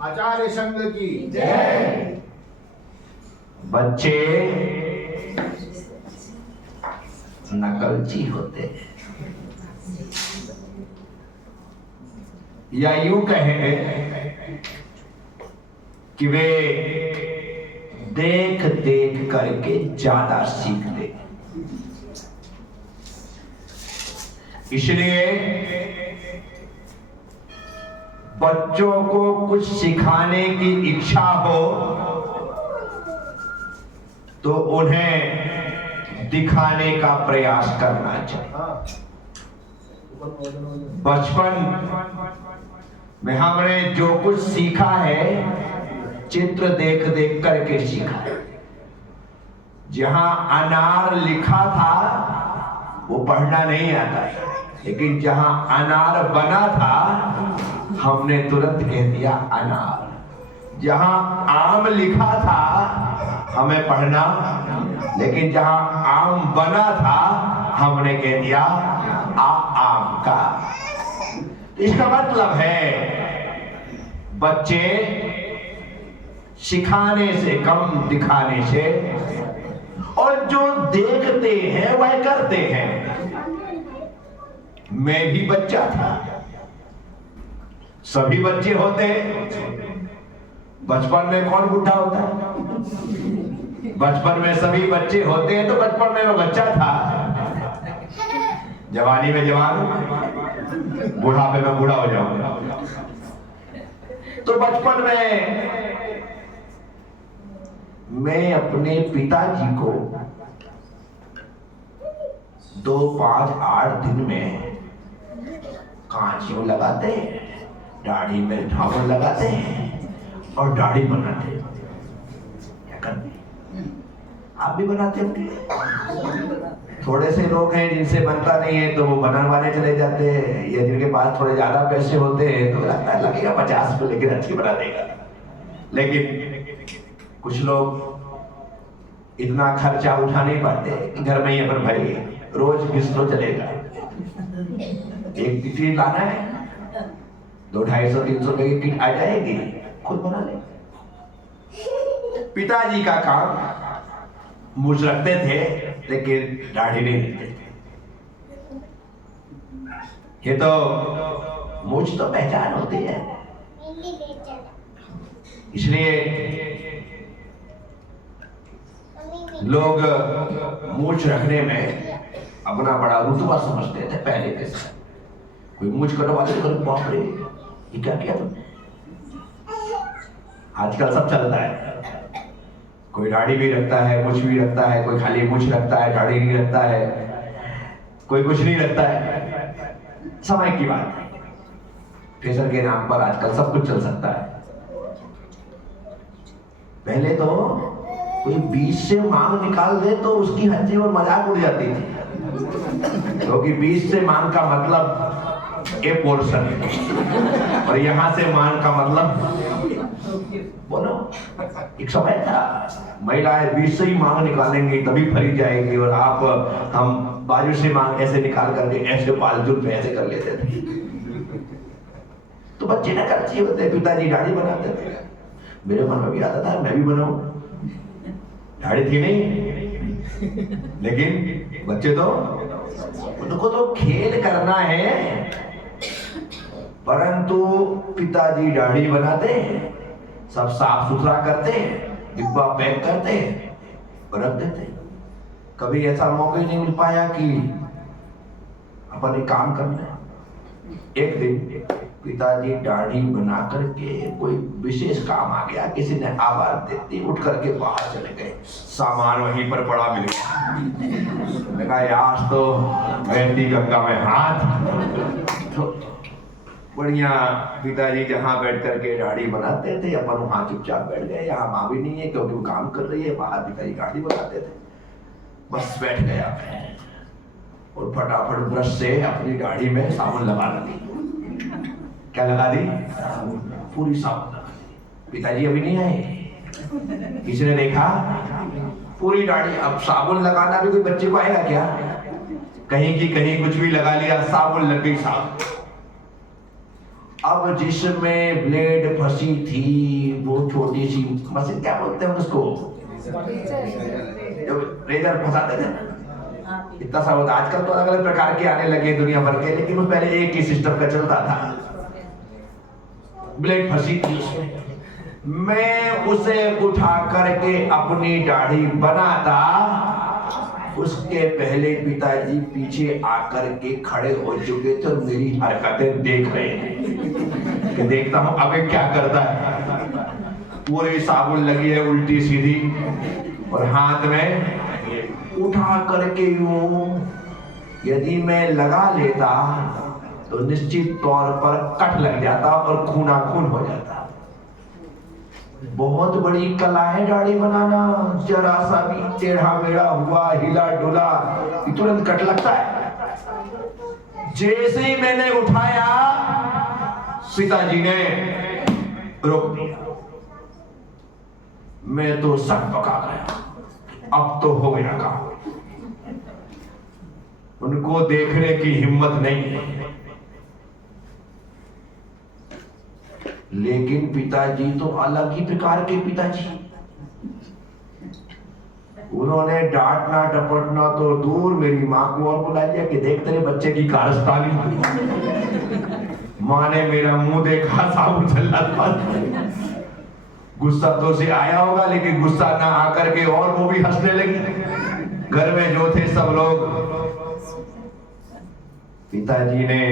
आचार्य संघ की जय। बच्चे नकलची होते हैं, या यूं कहें कि वे देख देख करके ज्यादा सीखते। इसलिए बच्चों को कुछ सिखाने की इच्छा हो तो उन्हें दिखाने का प्रयास करना चाहिए। बचपन में हमने जो कुछ सीखा है चित्र देख देख करके सीखा है। जहां अनार लिखा था वो पढ़ना नहीं आता है, लेकिन जहां अनार बना था हमने तुरंत कह दिया अनार। जहां आम लिखा था हमें पढ़ना, लेकिन जहां आम बना था हमने कह दिया आम का। इसका मतलब है बच्चे सिखाने से कम दिखाने से, और जो देखते हैं वह करते हैं। मैं भी बच्चा था, सभी बच्चे होते हैं। बचपन में कौन बुढ़ा होता है? बचपन में सभी बच्चे होते हैं, तो बचपन में मैं बच्चा था, जवानी में जवान, बुढ़ापे में बूढ़ा हो जाऊंगा। तो बचपन में मैं अपने पिताजी को 2, 5, 8 दिन में कांचियों लगाते हैं, दाढ़ी में झाड़ू लगाते हैं और दाढ़ी बनाते हैं। क्या करते? आप भी बनाते होंगे। थोड़े से लोग हैं जिनसे बनता नहीं है तो वो बनवाने चले जाते हैं, या जिनके पास थोड़े ज्यादा पैसे होते हैं तो लगता है लगेगा 50 में, लेकिन अच्छी बना देगा। लेकिन कुछ लोग इतना खर्चा उठा नहीं पाते कि घर में ही अपन भाई रोज बिस्लो चलेगा। एक किट लाना है, 200, 250, 300 रुपए की किट आ जाएगी, खुद बना ले। पिताजी का काम मूछ रखते थे लेकिन दाढ़ी नहीं रखते थे। ये तो मूछ तो पहचान होती है, इसलिए लोग मूछ रखने में अपना बड़ा रुतबा समझते थे पहले के समय। कोई मूछ कटवाते तो बाप रे ये क्या किया तुमने। आजकल सब चलता है, कोई दाढ़ी भी रखता है, मूछ भी रखता है, कोई खाली मूछ रखता है, दाढ़ी नहीं रखता है, कोई कुछ नहीं रखता है। समय की बात है, फैशन के नाम पर आजकल सब कुछ चल सकता है। पहले तो कोई बीच से मांग निकाल दे तो उसकी हंसी और मजाक उड़ जाती थी, क्योंकि बीच से मांग का मतलब ए पोर्शन और यहां से मांग का मतलब बोलो। एक समय था महिलाएं बीच से ही मांग निकालेंगी तभी फरी जाएगी, और हम बाजू से मांग ऐसे निकाल करके ऐसे पालतू पे ऐसे कर लेते थे। तो बच्चे ना करते होते, पिताजी दाढ़ी बनाते थे। मेरे मन में भी आता था मैं भी बनाऊं, दाढ़ी थी नहीं, लेकिन बच्चे तो उनको तो खेल करना है। परंतु पिताजी दाढ़ी बनाते हैं, सब साफ सुथरा करते हैं, डिब्बा पैक करते हैं और रख देते हैं। कभी ऐसा मौका ही नहीं मिल पाया कि अपन एक काम करना है। एक दिन पिताजी दाढ़ी बना करके कोई विशेष काम आ गया, किसी ने आवाज देती, उठ करके बाहर चले गए, सामान वहीं पर पड़ा मिल गया। आज तो बहती गंगा में हाथ। तो बढ़िया पिताजी जहां बैठ करके दाढ़ी बनाते थे, अपन वहां चुपचाप बैठ गए। यहाँ माँ भी नहीं है क्योंकि वो काम कर रही है, बाहर पिताजी दाढ़ी बनाते थे। बस बैठ गया मैं और फटाफट ब्रश से अपनी दाढ़ी में साबुन लगा दी। क्या लगा दी? पूरी साबुन लगा दी। पिताजी अभी नहीं आए, किसी ने देखा पूरी दाढ़ी। अब साबुन लगाना भी कोई बच्चे को आएगा क्या? कहीं की कहीं कुछ भी लगा लिया, साबुन लग गई साबुन। अब जिसमें ब्लेड फंसी थी वो छोटी सी मशीन, क्या बोलते हैं उसको, रेजर फंसाते थे, इतना सा होता। आजकल तो अलग अलग प्रकार के आने लगे दुनिया भर के, लेकिन उस पहले एक ही सिस्टम का चलता था। ब्लेड फंसी थी उसमें, मैं उसे उठा करके अपनी दाढ़ी बनाता, उसके पहले पिताजी पीछे आकर के खड़े हो चुके थे, मेरी हरकतें देख रहे थे कि देखता हूं अबे क्या करता है। पूरी साबुन लगी है उल्टी सीधी, और हाथ में उठा करके यूं यदि मैं लगा लेता तो निश्चित तौर पर कट लग जाता और खूना खून हो जाता। बहुत बड़ी कला है दाढ़ी बनाना, जरा सा भी टेढ़ा मेढ़ा हुआ, हिला डुला, तुरंत कट लगता है। जैसे ही मैंने उठाया पिताजी ने रोक दिया, मैं तो सक पका गया, अब तो हो गया काम। उनको देखने की हिम्मत नहीं है, लेकिन पिताजी तो अलग ही प्रकार के पिताजी। उन्होंने डांटना डपटना तो दूर, मेरी माँ को और बुला लिया कि देख तेरे बच्चे की कारस्तानी। माँ ने मेरा मुंह देखा, साबुन चला था। गुस्सा तो से आया होगा, लेकिन गुस्सा ना आकर के और वो भी हंसने लगी। घर में जो थे सब लोग। पिताजी ने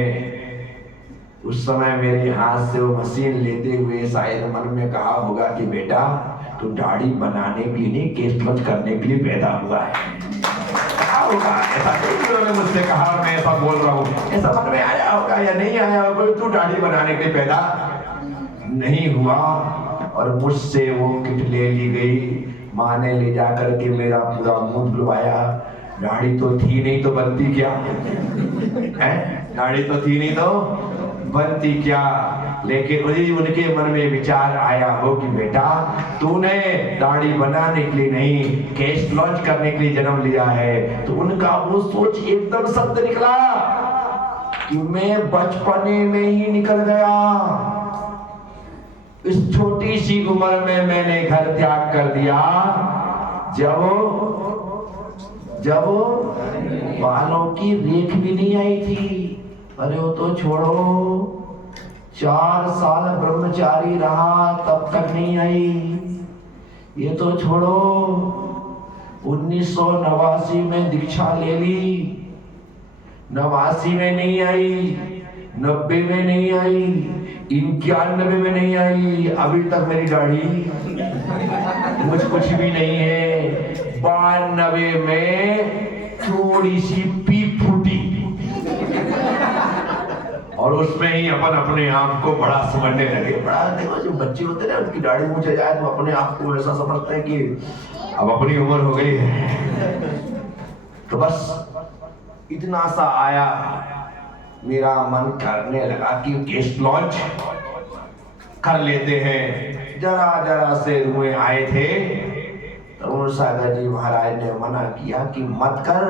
उस समय मेरे हाथ से वो मशीन लेते हुए शायद मन में कहा होगा कि बेटा तू दाढ़ी बनाने के लिए नहीं, केस क्लच करने के लिए पैदा हुआ है। कहा होगा, ऐसा नहीं कि उन्होंने मुझसे कहा और मैं ऐसा बोल रहा हूँ, ऐसा मन में आया होगा या नहीं आया होगा, तू दाढ़ी बनाने के लिए पैदा नहीं हुआ। और मुझसे वो किट ले ली गई। माँ ने ले जा करके मेरा पूरा मुंह धुलवाया। दाढ़ी तो थी नहीं तो बनती क्या है, दाढ़ी तो थी नहीं तो बनती क्या। लेकिन उनके मन में विचार आया हो कि बेटा तूने दाढ़ी बनाने के लिए नहीं, केस लॉन्च करने के लिए जन्म लिया है। तो उनका वो सोच एकदम सत्य निकला कि मैं बचपने में ही निकल गया। इस छोटी सी उम्र में मैंने घर त्याग कर दिया, जब बालों की रेख भी नहीं आई थी। अरे वो तो छोड़ो, 4 साल ब्रह्मचारी रहा तब तक नहीं आई। ये तो छोड़ो, 1989 में दीक्षा ले ली, 89 में नहीं आई, 90 में नहीं आई, 91 में नहीं आई। अभी तक मेरी दाढ़ी कुछ भी नहीं है। 92 में थोड़ी सी पीप फूटी, और उसमें ही अपन अपने आप को बड़ा समझने लगे। बड़ा देखो, जो बच्चे होते हैं उनकी दाढ़ी मुझे जाए तो अपने आप को ऐसा समझते हैं कि अब अपनी उम्र हो गई है। तो बस इतना सा आया, मेरा मन करने लगा कि केस लॉन्च कर लेते हैं। जरा जरा से रुए आए थे तो सागर जी महाराज ने मना किया कि मत कर,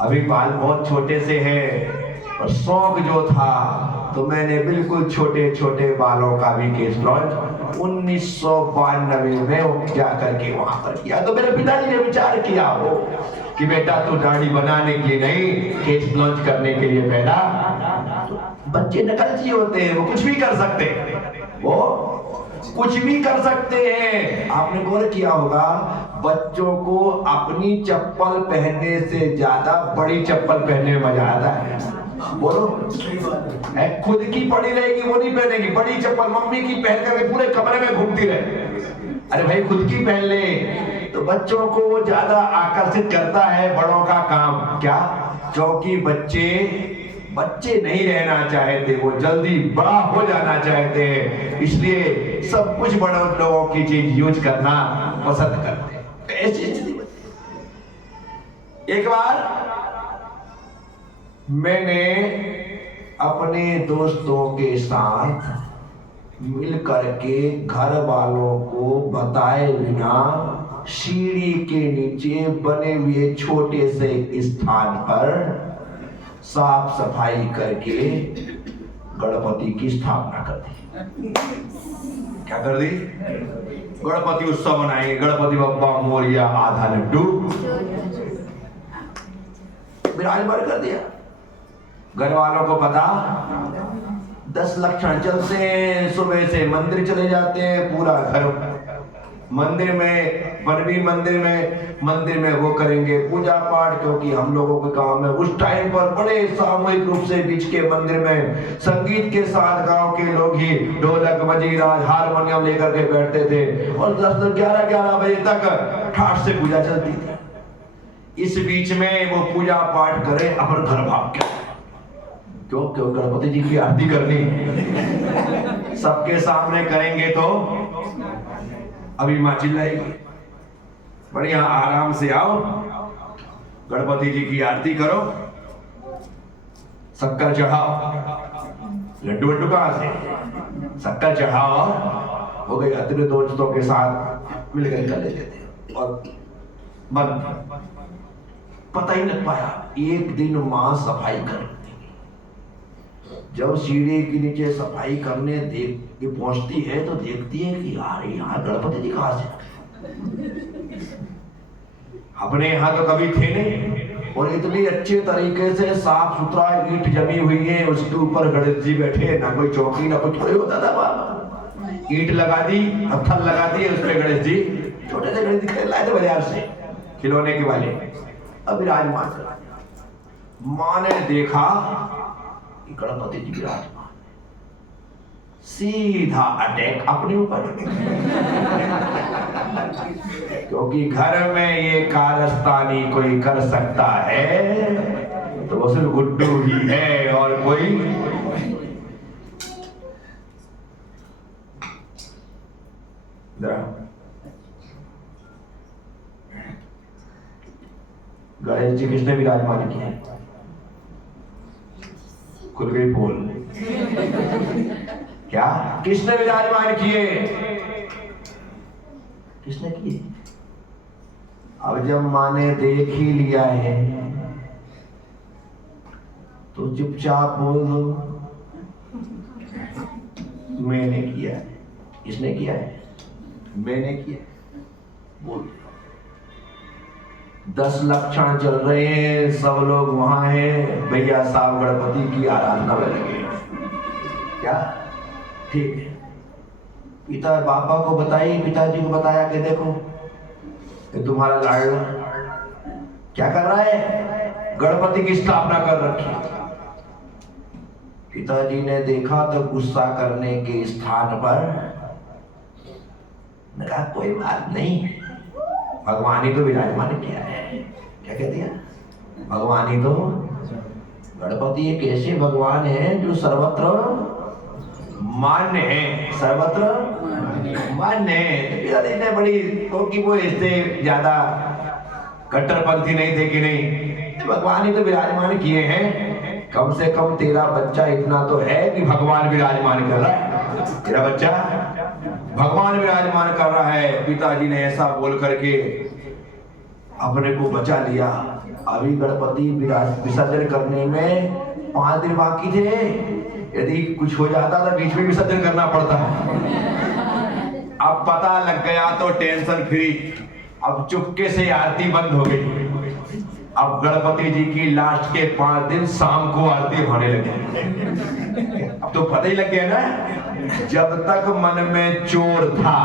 अभी बाल बहुत छोटे से हैं। और शौक जो था तो मैंने बिल्कुल छोटे छोटे बालों का भी केस लॉन्च 1992 में जा करके वहां पर किया। तो मेरे पिताजी ने विचार किया हो कि बेटा तू दाढ़ी बनाने के लिए नहीं, केस लॉन्च करने के लिए पैदा। बच्चे नकलची होते हैं, वो कुछ भी कर सकते हैं, वो कुछ भी कर सकते हैं। आपने गौर किया होगा, बच्चों को अपनी चप्पल पहनने से ज्यादा बड़ी चप्पल पहनने में मजा आता है। बोलो, खुद की पड़ी रहेगी वो नहीं पहनेगी, बड़ी चप्पल मम्मी की पहन करके पूरे कमरे में घूमती रहे। अरे भाई खुद की पहन ले। तो बच्चों को वो ज्यादा आकर्षित करता है बड़ों का काम। क्या? क्योंकि बच्चे नहीं रहना चाहते, वो जल्दी बड़ा हो जाना चाहते हैं, इसलिए सब कुछ बड़े लोगों की चीज यूज करना पसंद करते हैं। ऐसी स्थिति एक बार मैंने अपने दोस्तों के साथ मिल करके घर वालों को बताए बिना सीढ़ी के नीचे बने हुए छोटे से स्थान पर साफ सफाई करके गणपति की स्थापना कर दी। क्या कर दी? गणपति उत्सव मनाएंगे, गणपति बप्पा मोरिया, आधा लड्डू विराजमान कर दिया। घर वालों को पता, 10 लक्षण चलते हैं, सुबह से मंदिर चले जाते हैं, पूरा घर मंदिर में, भी मंदिर में वो करेंगे पूजा पाठ, क्योंकि हम लोगों के काम में उस टाइम पर बड़े सामूहिक रूप से बीच के मंदिर में संगीत के साथ गांव के लोग ही ढोलक मजीरा हारमोनियम लेकर के बैठते थे और 10-11 बजे तक ठाठ से पूजा चलती थी। इस बीच में वो पूजा पाठ करे, अपन घर भाग के, क्यों गणपति जी की आरती करनी सबके सामने करेंगे तो अभी माँ चिल्लाएगी। बढ़िया आराम से आओ, गणपति जी की आरती करो, शक्कर चढ़ाओ, लड्डू वड्डू कहां से, शक्कर चढ़ाओ, हो गई। अपने दोस्तों के साथ मिलकर कर लेते थे और बंद। पता ही नहीं पाया, एक दिन माँ सफाई कर, जब सीढ़ी के नीचे सफाई करने देख के पहुंचती है तो देखती है कि यार यहाँ गणपति जी कहां से, अपने यहाँ तो कभी थे नहीं, और इतनी अच्छे तरीके से साफ सुथरा ईंट जमी हुई है, उसके ऊपर गणेश जी बैठे, ना कोई चौकी ना कुछ थोड़ी होता था, ईंट लगा दी, पत्थर लगा दिए, उसपे गणेश जी, छोटे से गणेश जी लाए थे बाजार से खिलौने के वाले, अब विराजमान करा। माँ ने देखा गणपति जी विराजमान, सीधा अटैक अपने ऊपर, क्योंकि घर में ये कारस्तानी कोई कर सकता है तो वो सिर्फ गुड्डू ही है और कोई। गणेश जी किसने विराजमान किया? खुल गई बोल, क्या किसने विराजमान किए? किसने किए? अब जब माँ ने देख ही लिया है तो चुपचाप बोल दो मैंने किया है। किसने किया है? मैंने किया। बोल। 10 लक्षण चल रहे हैं, सब लोग वहां हैं, भैया साहब गणपति की आराधना में लगे। क्या ठीक है? पिता पापा को बताइए, पिताजी को बताया कि देखो कि तुम्हारा लाडला क्या कर रहा है, गणपति की स्थापना कर रखी। पिताजी ने देखा तो गुस्सा करने के स्थान पर कहा कोई बात नहीं, भगवान ही तो विराजमान किया है। क्या कहती है? भगवान ही तो, गणपति एक ऐसे भगवान है जो सर्वत्र मान्य है, सर्वत्र मान्य है। पिताजी ने बड़ी, क्योंकि वो इससे ज्यादा कट्टरपंथी नहीं थे कि नहीं, भगवान ही तो विराजमान किए हैं। कम से कम तेरा बच्चा इतना तो है कि भगवान विराजमान कर रहा है, तेरा बच्चा भगवान विराजमान कर रहा है। पिताजी ने ऐसा बोल करके अपने को बचा लिया। अभी गणपति विसर्जन करने में 5 दिन बाकी थे, यदि कुछ हो जाता तो बीच में विसर्जन करना पड़ता है। अब पता लग गया तो टेंशन फ्री, अब चुपके से आरती बंद हो गई। अब गणपति जी की लास्ट के 5 दिन शाम को आरती होने लगी। अब तो पता ही लग गया ना, जब तक मन में चोर था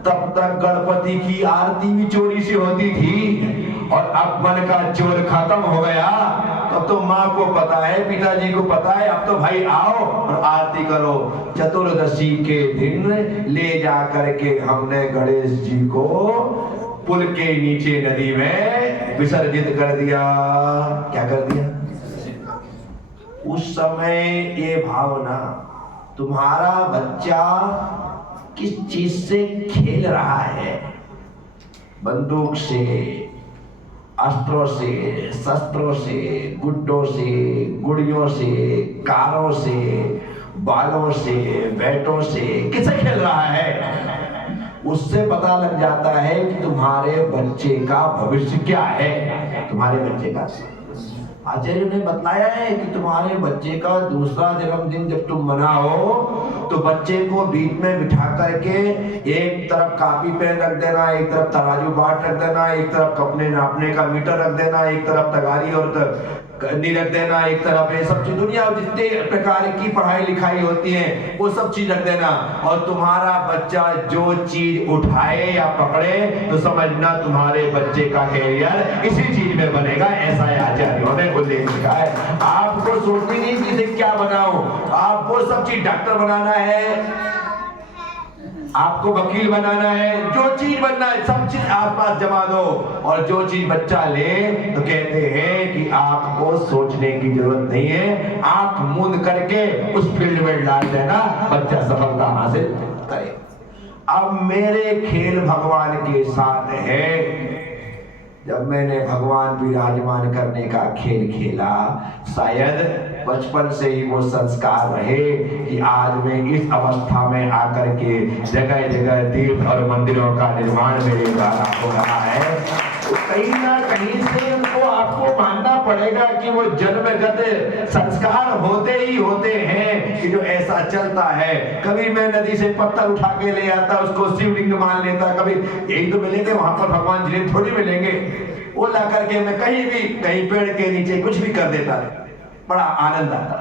तब तक गणपति की आरती भी चोरी से होती थी, और अब मन का चोर खत्म हो गया। तब तो माँ को पता है, पिताजी को पता है, अब तो भाई आओ और आरती करो। चतुर्दशी के दिन ले जा करके हमने गणेश जी को पुल के नीचे नदी में विसर्जित कर दिया। क्या कर दिया? उस समय ये भावना, तुम्हारा बच्चा किस चीज से खेल रहा है, बंदूक से, अस्त्रों से, शस्त्रों से, गुड्डों से, गुड़ियों से, कारों से, बालों से, बैटों से किससे खेल रहा है, उससे पता लग जाता है कि तुम्हारे बच्चे का भविष्य क्या है। तुम्हारे बच्चे का आचार्य ने बतलाया है कि तुम्हारे बच्चे का दूसरा जन्मदिन जब तुम मनाओ तो बच्चे को बीच में बिठा करके एक तरफ कॉपी पेन रख देना, एक तरफ तराजू बाट रख देना, एक तरफ कपड़े नापने का मीटर रख देना, एक तरफ तगारी और कंडी रख देना, एक तरफ ये सब चीज दुनिया जितने प्रकार की पढ़ाई लिखाई होती है वो सब चीज रख देना, और तुम्हारा बच्चा जो चीज उठाए या पकड़े तो समझना तुम्हारे बच्चे का कैरियर इसी चीज में बनेगा। ऐसा आचार्यों ने उल्लेख किया है। आपको सोचनी नहीं कि इसे क्या बनाओ, आपको सब चीज डॉक्टर बनाना है, आपको वकील बनाना है, जो चीज बनना है सब चीज आप पास जमा दो, और जो चीज बच्चा ले तो कहते हैं कि आपको सोचने की जरूरत नहीं है, आंख मूंद करके उस फील्ड में डाल देना, बच्चा सफलता हासिल करे। अब मेरे खेल भगवान के साथ है। जब मैंने भगवान विराजमान करने का खेल खेला, शायद बचपन से ही वो संस्कार रहे कि आज मैं इस अवस्था में आकर के जगह जगह तीर्थ और मंदिरों का निर्माण मेरे द्वारा हो रहा है। तो कहीं ना कहीं से उनको आपको मानना पड़ेगा कि वो जन्मगत संस्कार होते ही होते हैं कि जो ऐसा चलता है। कभी मैं नदी से पत्थर उठा के ले आता, उसको शिवलिंग मान लेता, कभी यही तो मिलेंगे वहां पर भगवान जी थोड़ी मिलेंगे, वो ला करके मैं कहीं भी, कहीं पेड़ के नीचे कुछ भी कर देता, बड़ा आनंद आता।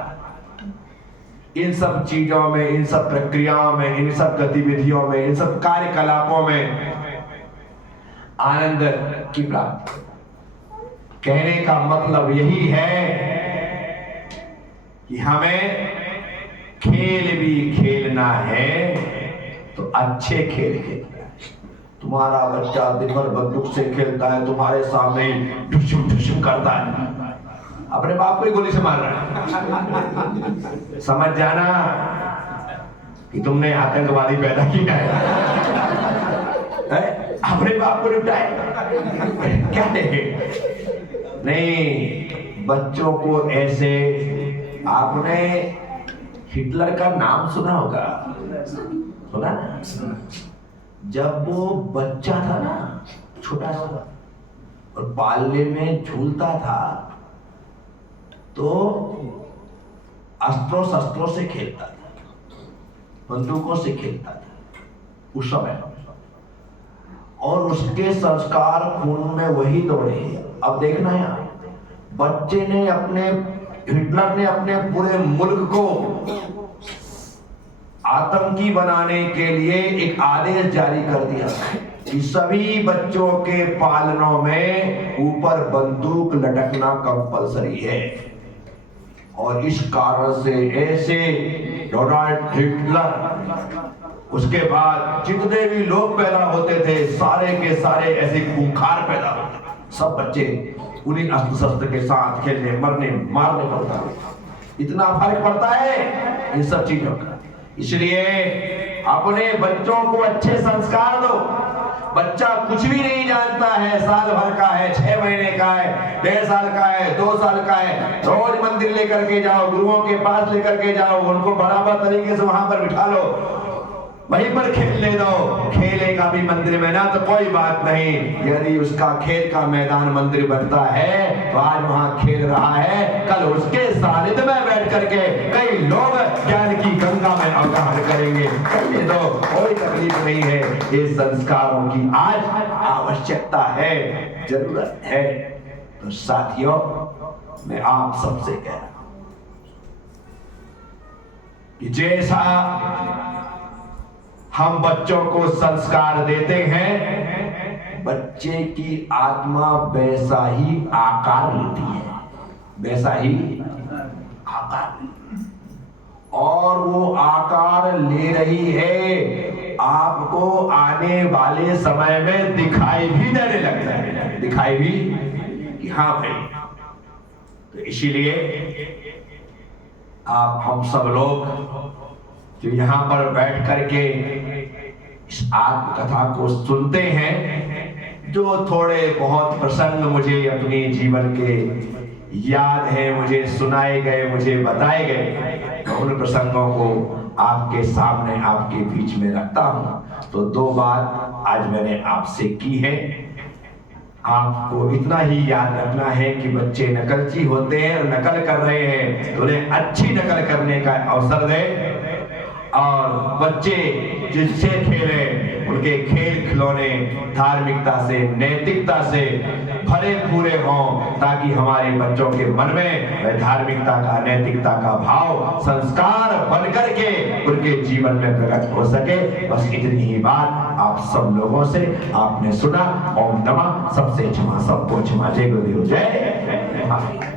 इन सब चीजों में, इन सब प्रक्रियाओं में, इन सब गतिविधियों में, इन सब कार्यकलापों में आनंद की प्राप्ति। कहने का मतलब यही है कि हमें खेल भी खेलना है तो अच्छे खेल खेलना है। तुम्हारा बच्चा दिन भर बंदूक से खेलता है, तुम्हारे सामने ढुशुम ढुशुम करता है, अपने बाप को ही गोली से मार रहा है, समझ जाना कि तुमने आतंकवादी पैदा किया है, अपने बाप को निपटाए क्या है? नहीं, बच्चों को ऐसे, आपने हिटलर का नाम सुना होगा, सुना ना? जब वो बच्चा था ना, छोटा सा, और पालने में झूलता था तो अस्त्रों शस्त्रों से खेलता था, बंदूकों से खेलता था उस समय, और उसके संस्कार खून में वही दौड़े। अब देखना है, बच्चे ने अपने, हिटलर ने अपने पूरे मुल्क को आतंकी बनाने के लिए एक आदेश जारी कर दिया कि सभी बच्चों के पालनों में ऊपर बंदूक लटकना कंपलसरी है। और इस कारण से ऐसे डोनाल्ड हिटलर, उसके बाद जितने भी लोग पैदा होते थे सारे के सारे ऐसे खूंखार पैदा होते, सब बच्चे उन्हीं अस्त्र शस्त्र के साथ खेलने, मरने, मारने पड़ता है। इतना फर्क पड़ता है इन सब चीजों का। इसलिए अपने बच्चों को अच्छे संस्कार दो। बच्चा कुछ भी नहीं जानता है, साल भर का है, 6 महीने का है, 1.5 साल का है, 2 साल का है, रोज मंदिर लेकर के जाओ, गुरुओं के पास लेकर के जाओ, उनको बराबर तरीके से वहां पर बिठा लो, वहीं पर खेलने दो। खेलेगा भी मंदिर में ना तो कोई बात नहीं, यदि उसका खेल का मैदान मंदिर बनता है तो आज वहां खेल रहा है, कल उसके सानिध्य में बैठ करके कई लोग ज्ञान की गंगा में अवगाहन करेंगे। करने दो, कोई तकलीफ नहीं है। ये संस्कारों की आज आवश्यकता है, जरूरत है। तो साथियों, मैं आप सबसे कह रहा हूं कि जैसा हम बच्चों को संस्कार देते हैं, बच्चे की आत्मा वैसा ही आकार लेती है, वैसा ही आकार, और वो आकार ले रही है, आपको आने वाले समय में दिखाई भी देने लगता है, दिखाई भी कि हाँ भाई। तो इसीलिए आप, हम सब लोग जो यहाँ पर बैठ करके इस आत्मकथा को सुनते हैं, जो थोड़े बहुत प्रसंग मुझे अपने जीवन के याद है, मुझे सुनाए गए, मुझे बताए गए, तो उन प्रसंगों को आपके सामने, आपके बीच में रखता हूं। तो 2 बात आज मैंने आपसे की है। आपको इतना ही याद रखना है कि बच्चे नकलची होते हैं और नकल कर रहे हैं तो उन्हें अच्छी नकल करने का अवसर दें, और बच्चे जिससे खेले उनके खेल खिलौने धार्मिकता से, नैतिकता से भरे पूरे हों, ताकि हमारे बच्चों के मन में धार्मिकता का, नैतिकता का भाव, संस्कार बन करके उनके जीवन में प्रकट हो सके। बस इतनी ही बात आप सब लोगों से आपने सुना। ओम नमः, सबसे क्षमा, सबको क्षमा। जय गुरुदेव, जय।